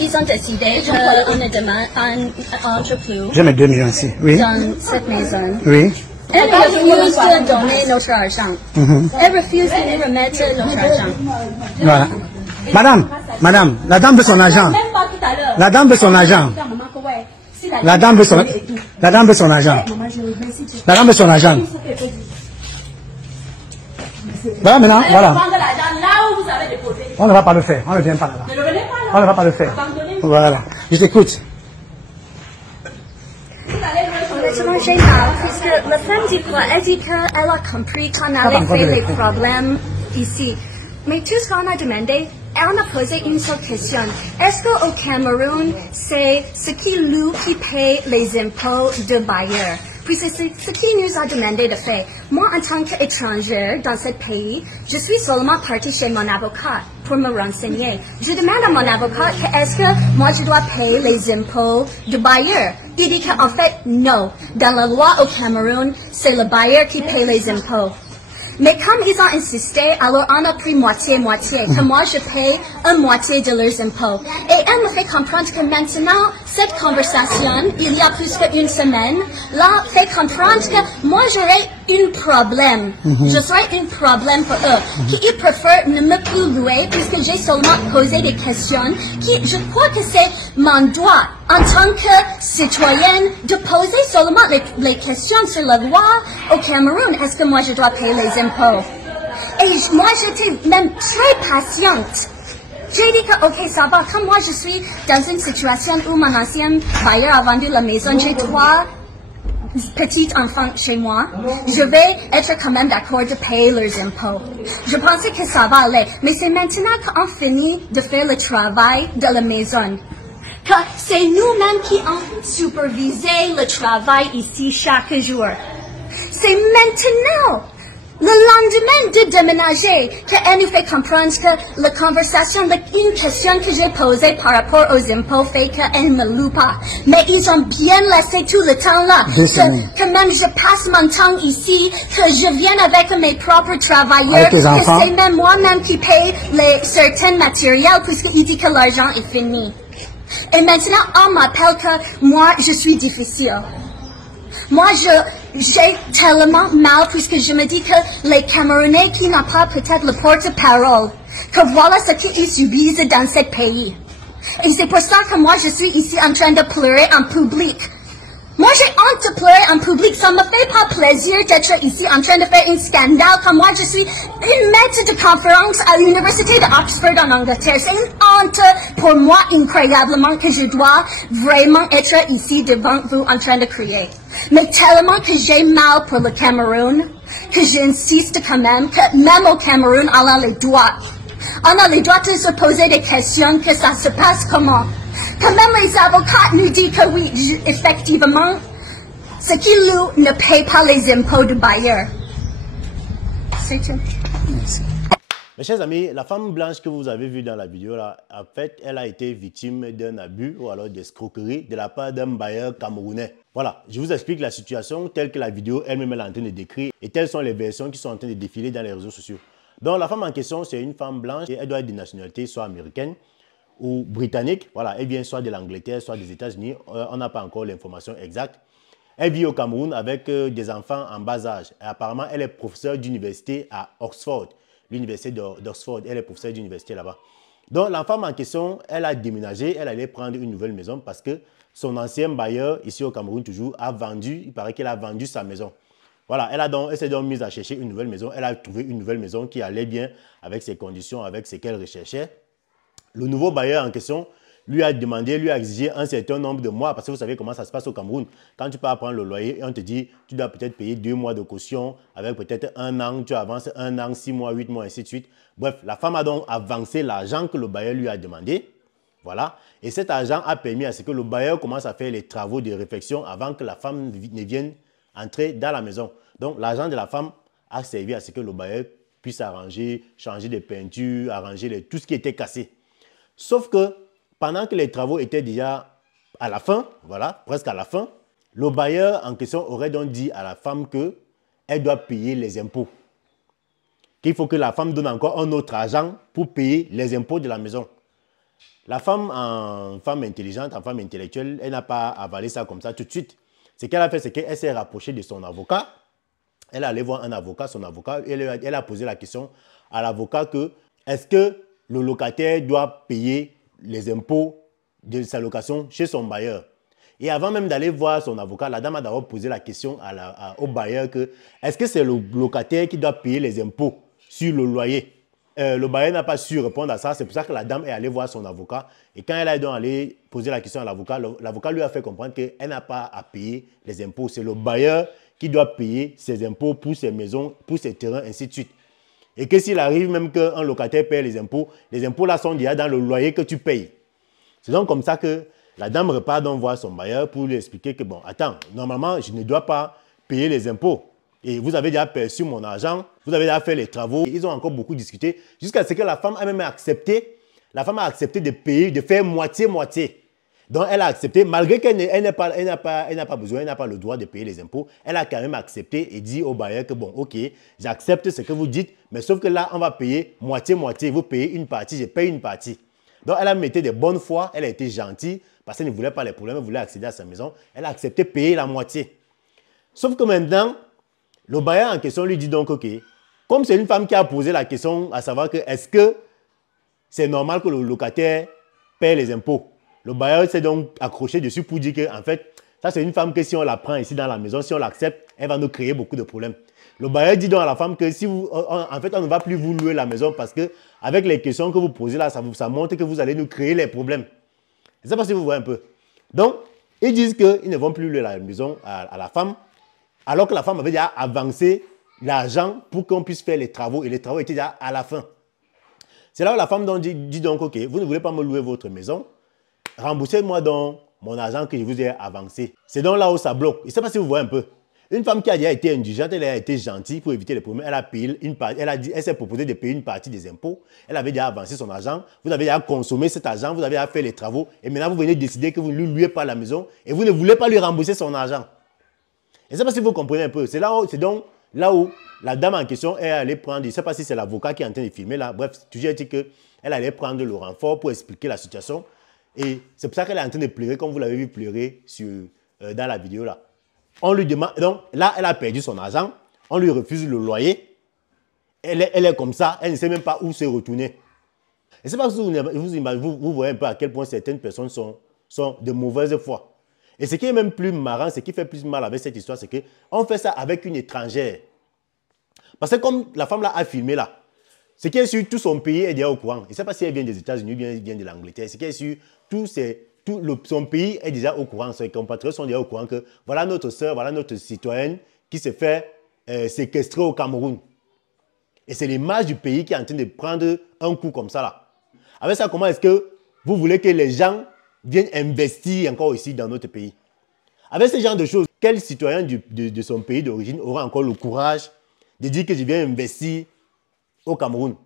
Ils ont décidé qu'on demande un entrepôt. Je mets 2 millions ici. Oui. Dans cette maison. Oui. Elle refuse de donner notre argent. Elle refuse de nous remettre notre argent. Voilà. Madame, la dame veut son argent. La dame veut son argent. La dame veut son argent. La dame veut son argent. Voilà maintenant, voilà. On ne va pas le faire. On ne vient pas là-bas. On ne va pas le faire. Voilà. Je t'écoute. Honnêtement, j'ai mal, puisque la femme dit quoi? Elle dit qu'elle a compris qu'on allait faire les problèmes ici. Mais tout ce qu'on a demandé, on a posé une seule question. Est-ce qu'au Cameroun, c'est ce qui loue qui paye les impôts de bailleurs? Puis c'est ce qui nous a demandé de faire. Moi, en tant qu'étranger dans ce pays, je suis seulement partie chez mon avocat pour me renseigner. Je demande à mon avocat que est-ce que moi je dois payer les impôts de bailleur. Il dit qu'en fait, non. Dans la loi au Cameroun, c'est le bailleur qui paye les impôts. Mais comme ils ont insisté, alors on a pris moitié-moitié, que moi je paye une moitié de leurs impôts. Et elle me fait comprendre que maintenant, cette conversation, il y a plus qu'une semaine, là, fait comprendre que moi j'aurais un problème. Je serais un problème pour eux. Qu'ils préfèrent ne me plus louer puisque j'ai seulement posé des questions qui, je crois que c'est mon droit en tant que citoyenne de poser seulement les questions sur la loi au Cameroun. Est-ce que moi je dois payer les impôts? Et moi j'étais même très patiente. J'ai dit que ok ça va, comme moi je suis dans une situation où mon ancien bailleur a vendu la maison, j'ai 3 petits enfants chez moi, je vais être quand même d'accord de payer leurs impôts. Je pensais que ça va aller, mais c'est maintenant qu'on finit de faire le travail de la maison. Que c'est nous-mêmes qui avons supervisé le travail ici chaque jour. C'est maintenant, le lendemain de déménager, qu'elle nous fait comprendre que la conversation, une question que j'ai posée par rapport aux impôts fait qu'elle ne me loue pas. Mais ils ont bien laissé tout le temps là. Que même je passe mon temps ici, que je viens avec mes propres travailleurs, que c'est même moi-même qui paye certains matériels puisqu'il dit que l'argent est fini. Et maintenant, on m'appelle que moi, je suis difficile. Moi, j'ai tellement mal puisque je me dis que les Camerounais qui n'ont pas peut-être le porte-parole, que voilà ce qu'ils subissent dans ce pays. Et c'est pour ça que moi, je suis ici en train de pleurer en public. Moi, j'ai honte de pleurer en public. Ça ne me fait pas plaisir d'être ici en train de faire un scandale comme moi. Je suis une maître de conférence à l'université d'Oxford en Angleterre. C'est une honte pour moi incroyablement que je dois vraiment être ici devant vous en train de crier. Mais tellement que j'ai mal pour le Cameroun, que j'insiste quand même que même au Cameroun, on a les droits. On a les droits de se poser des questions, que ça se passe comment. Quand même les avocats nous disent que oui, effectivement, ce qui loue ne paye pas les impôts de bailleur. C'est tout. Mes chers amis, la femme blanche que vous avez vue dans la vidéo, là, en fait, elle a été victime d'un abus ou alors d'escroquerie de la part d'un bailleur camerounais. Voilà, je vous explique la situation telle que la vidéo elle-même est en train de décrire et telles sont les versions qui sont en train de défiler dans les réseaux sociaux. Donc la femme en question, c'est une femme blanche et elle doit être de nationalité soit américaine ou britannique. Voilà, elle vient soit de l'Angleterre, soit des États-Unis. On n'a pas encore l'information exacte. Elle vit au Cameroun avec des enfants en bas âge. Et apparemment, elle est professeure d'université à Oxford. L'université d'Oxford, elle est professeure d'université là-bas. Donc la femme en question, elle a déménagé, elle allait prendre une nouvelle maison parce que son ancien bailleur, ici au Cameroun toujours, a vendu, il paraît qu'elle a vendu sa maison. Voilà, elle s'est donc mise à chercher une nouvelle maison. Elle a trouvé une nouvelle maison qui allait bien avec ses conditions, avec ce qu'elle recherchait. Le nouveau bailleur en question lui a demandé, lui a exigé un certain nombre de mois, parce que vous savez comment ça se passe au Cameroun. Quand tu pars prendre le loyer, on te dit, tu dois peut-être payer 2 mois de caution, avec peut-être 1 an, tu avances 1 an, 6 mois, 8 mois, ainsi de suite. Bref, la femme a donc avancé l'argent que le bailleur lui a demandé. Voilà. Et cet argent a permis à ce que le bailleur commence à faire les travaux de réfection avant que la femme ne vienne entrer dans la maison. Donc, l'argent de la femme a servi à ce que le bailleur puisse arranger, changer des peintures, arranger tout ce qui était cassé. Sauf que pendant que les travaux étaient déjà à la fin, voilà, presque à la fin, le bailleur en question aurait donc dit à la femme qu'elle doit payer les impôts. Qu'il faut que la femme donne encore un autre argent pour payer les impôts de la maison. La femme, en femme intelligente, en femme intellectuelle, elle n'a pas avalé ça comme ça tout de suite. Ce qu'elle a fait, c'est qu'elle s'est rapprochée de son avocat. Elle est allée voir un avocat, son avocat, et elle a posé la question à l'avocat que est-ce que le locataire doit payer les impôts de sa location chez son bailleur? Et avant même d'aller voir son avocat, la dame a d'abord posé la question au bailleur que est-ce que c'est le locataire qui doit payer les impôts sur le loyer? Le bailleur n'a pas su répondre à ça, c'est pour ça que la dame est allée voir son avocat. Et quand elle est donc allée poser la question à l'avocat, l'avocat lui a fait comprendre qu'elle n'a pas à payer les impôts. C'est le bailleur qui doit payer ses impôts pour ses maisons, pour ses terrains, ainsi de suite. Et que s'il arrive même qu'un locataire paye les impôts là sont déjà dans le loyer que tu payes. C'est donc comme ça que la dame repart donc voir son bailleur pour lui expliquer que bon, attends, normalement, je ne dois pas payer les impôts. Et vous avez déjà perçu mon argent, vous avez déjà fait les travaux. Ils ont encore beaucoup discuté jusqu'à ce que la femme a même accepté. La femme a accepté de payer, de faire moitié-moitié. Donc, elle a accepté, malgré qu'elle n'a pas besoin, elle n'a pas le droit de payer les impôts, elle a quand même accepté et dit au bailleur que bon, ok, j'accepte ce que vous dites, mais sauf que là, on va payer moitié-moitié. Vous payez une partie, je paye une partie. Donc, elle a mis de bonne foi, elle a été gentille, parce qu'elle ne voulait pas les problèmes, elle voulait accéder à sa maison. Elle a accepté de payer la moitié. Sauf que maintenant, le bailleur en question lui dit donc, ok, comme c'est une femme qui a posé la question à savoir que est-ce que c'est normal que le locataire paie les impôts? Le bailleur s'est donc accroché dessus pour dire que, en fait, ça c'est une femme que si on la prend ici dans la maison, si on l'accepte, elle va nous créer beaucoup de problèmes. Le bailleur dit donc à la femme que si vous, en fait, on ne va plus vous louer la maison parce que avec les questions que vous posez là, ça montre que vous allez nous créer les problèmes. Je ne sais pas si vous voyez un peu. Donc, ils disent qu'ils ne vont plus louer la maison à la femme, alors que la femme avait déjà avancé l'argent pour qu'on puisse faire les travaux et les travaux étaient déjà à la fin. C'est là où la femme donc dit donc, ok, vous ne voulez pas me louer votre maison, remboursez-moi donc mon argent que je vous ai avancé. C'est donc là où ça bloque. Je ne sais pas si vous voyez un peu. Une femme qui a déjà été indulgente, elle a été gentille pour éviter les problèmes. Elle a payé une partie, elle s'est proposée de payer une partie des impôts. Elle avait déjà avancé son argent. Vous avez déjà consommé cet argent, vous avez déjà fait les travaux. Et maintenant, vous venez décider que vous ne lui louez pas la maison et vous ne voulez pas lui rembourser son argent. Je ne sais pas si vous comprenez un peu. C'est donc là où la dame en question est allée prendre, je ne sais pas si c'est l'avocat qui est en train de filmer là. Bref, toujours dit qu'elle allait prendre le renfort pour expliquer la situation. Et c'est pour ça qu'elle est en train de pleurer, comme vous l'avez vu pleurer dans la vidéo là. On lui demande, donc là, elle a perdu son argent, on lui refuse le loyer, elle est comme ça, elle ne sait même pas où se retourner. Et c'est pas que vous voyez un peu à quel point certaines personnes sont de mauvaise foi. Et ce qui est même plus marrant, ce qui fait plus mal avec cette histoire, c'est qu'on fait ça avec une étrangère. Parce que comme la femme là a filmé là, ce qui est sûr, tout son pays est déjà au courant. Je ne sais pas si elle vient des États-Unis ou bien elle vient de l'Angleterre. Ce qui est sûr, son pays est déjà au courant. Ses compatriotes sont déjà au courant que voilà notre soeur, voilà notre citoyenne qui se fait séquestrer au Cameroun. Et c'est l'image du pays qui est en train de prendre un coup comme ça là. Avec ça, comment est-ce que vous voulez que les gens viennent investir encore ici dans notre pays? Avec ce genre de choses, quel citoyen de son pays d'origine aura encore le courage de dire que je viens investir au Cameroun?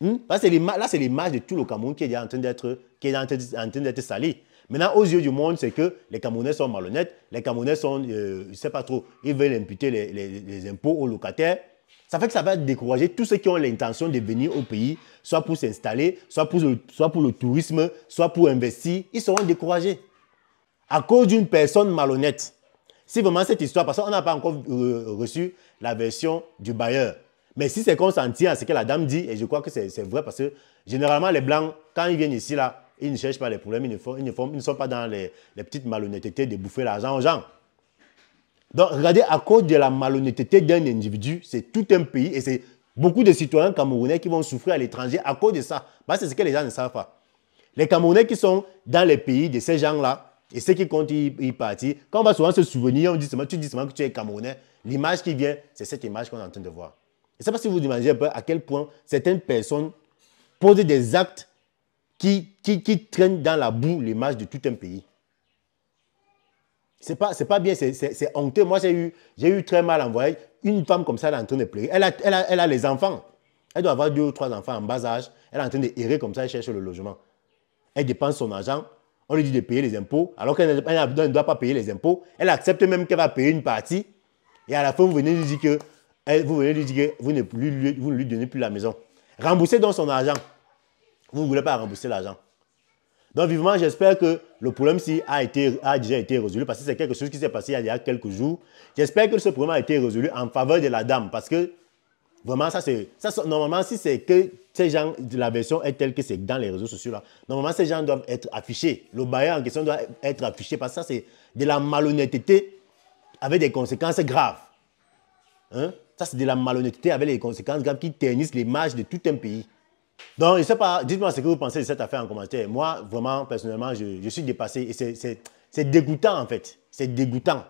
Là, c'est l'image de tout le Cameroun qui est en train d'être sali. Maintenant, aux yeux du monde, c'est que les Camerounais sont malhonnêtes. Les Camerounais sont, je ne sais pas trop, ils veulent imputer les impôts aux locataires. Ça fait que ça va décourager tous ceux qui ont l'intention de venir au pays, soit pour s'installer, soit pour le tourisme, soit pour investir. Ils seront découragés à cause d'une personne malhonnête. Si vraiment cette histoire, parce qu'on n'a pas encore reçu la version du bailleur. Mais si c'est qu'on s'en tient à ce que la dame dit, et je crois que c'est vrai, parce que généralement les Blancs, quand ils viennent ici, là, ils ne cherchent pas les problèmes, ils ne sont pas dans les petites malhonnêtetés de bouffer l'argent aux gens. Donc, regardez, à cause de la malhonnêteté d'un individu, c'est tout un pays et c'est beaucoup de citoyens camerounais qui vont souffrir à l'étranger à cause de ça. Parce que c'est ce que les gens ne savent pas. Les Camerounais qui sont dans les pays de ces gens-là, et ceux qui comptent y partir, quand on va souvent se souvenir, tu dis seulement que tu es Camerounais, l'image qui vient, c'est cette image qu'on est en train de voir. Je ne sais pas si vous imaginez un peu à quel point certaines personnes posent des actes qui traînent dans la boue l'image de tout un pays. C'est pas bien, c'est honteux. Moi, j'ai eu très mal en voyant une femme comme ça, elle est en train de pleurer. Elle a les enfants. Elle doit avoir 2 ou 3 enfants en bas âge. Elle est en train d'errer comme ça, elle cherche le logement. Elle dépense son argent. On lui dit de payer les impôts, alors qu'elle ne doit pas payer les impôts. Elle accepte même qu'elle va payer une partie. Et à la fin, vous venez lui dire que vous ne lui donnez plus la maison. Remboursez donc son argent. Vous ne voulez pas rembourser l'argent. Donc, vivement, j'espère que le problème a déjà été résolu parce que c'est quelque chose qui s'est passé il y a quelques jours. J'espère que ce problème a été résolu en faveur de la dame parce que vraiment, normalement, si c'est que ces gens, la version est telle que c'est dans les réseaux sociaux là, normalement, ces gens doivent être affichés. Le bailleur en question doit être affiché parce que ça, c'est de la malhonnêteté avec des conséquences graves. Hein? Ça, c'est de la malhonnêteté avec des conséquences graves qui ternissent l'image de tout un pays. Donc, je ne sais pas, dites-moi ce que vous pensez de cette affaire en commentaire. Moi, vraiment, personnellement, je suis dépassé et c'est dégoûtant en fait. C'est dégoûtant.